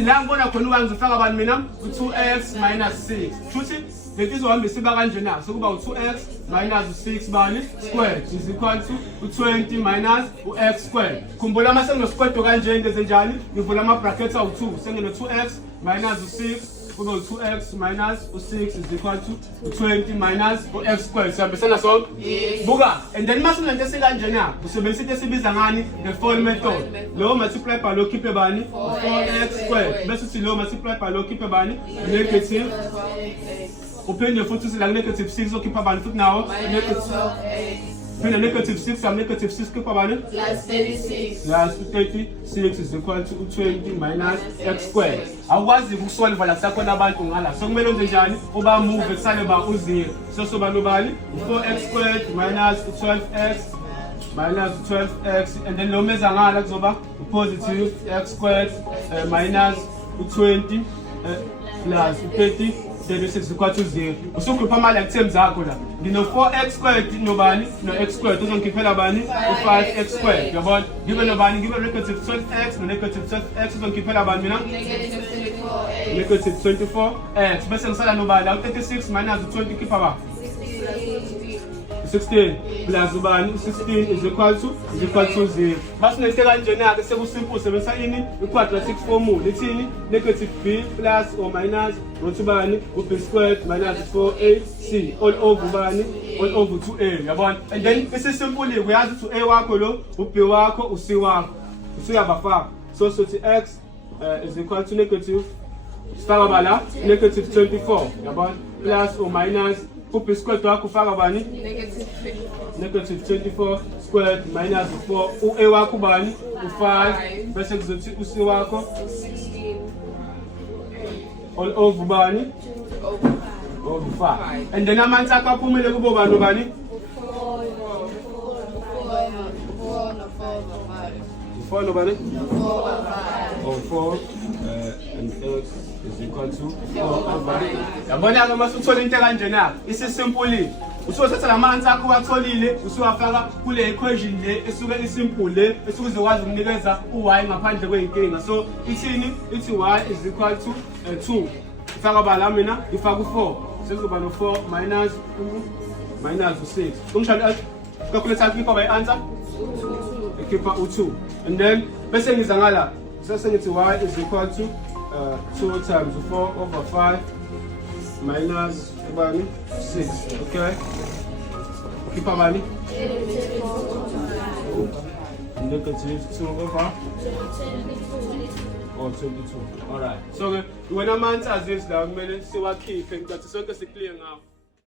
La ngibona khona ukuthi ngizofaka bani mina u2x minus 6. Futhi leti izohamba isiba kanje na. Sokuba u2x minus 6 bani squared is equal to u20 minus x squared. Khumbula uma senginosquared kanje ngenze njani? Ngivula ama brackets awu2. Sengine 2x minus 6 kube u2x minus u6 is equal to u20 minus x squared. Siyambisana sonke? Yes. Buka. And then mase lento esikanje na. Usebenzisa into esibiza ngani? The fold method. Lo multiply by lo keep bani 4x squared. Bese uthi lo multiply by lo keep bani negative. Uphinde futhi uthi la negative 6 okhipha bani futhi nawo negative. Phinde negative 6 from negative 6 khipha bani plus 36. Plus 36 is equal to 20 minus x squared. Awukwazi ukusolve la sakhona abantu ngala. So kumele wenze njani? Uba move kusale ba u0. So soba nobani 4x squared minus 12x minus 12x, and then lo meza ngala kuzoba positive x squared minus 20 plus 36 equal to 0. Usukhipha mali yakuthe zakho la. Ngino 4x squared nobani no x squared uzongikhiphela bani u5x squared. Yabona? Ngibe nobani ngibe negative 12x no negative 12x uzongikhiphela bani mina negative 24x. Bese ngisala nobani la 36 minus 20 khipha ba 16 plus ubani 16 is equal to 0. Base nento kanjena ke sekusimple sebenzisa ini i-quadratic formula ithini negative b plus or minus root ubani b squared minus 4ac all over ubani all over 2a. Yabona? And then isisimple uyazi ukuthi a wakho lo b wakho uc wakho usuyabafaka. So sothi x is equal to negative sifaka bala negative 24. Yabona? Plus or minus b squared wakho ufaka bani negative 24 squared minus 4 u-a wakho bani u5 bese kuzothi u-c wakho 16 all over bani over 5. And then amanzi akho aphumele kubo bani bani 4 nobani 4 and x is equal to 4 yabona ke mase uthola into kanjena isisimple usuzothatha lamanzi akho watholile usuwafaka kule equation le esuke isimple le esuke izokwazi ukunikeza u-y ngaphandle kweyinkinga. So ithini ithi y is equal to 2 ifaka bala mina ifaka u4 sekuzoba no4 minus 2 minus 6 ungishalo calculate akho by answer ikhipha u2. And then bese ngiza ngala sese ngithi y is equal to 2 times 4 over 5 minus bani 6. Okay, keep a bani negative 2 over or 22. All right, so when a man says this, now I'm going to see what key thing that is okay, clear now.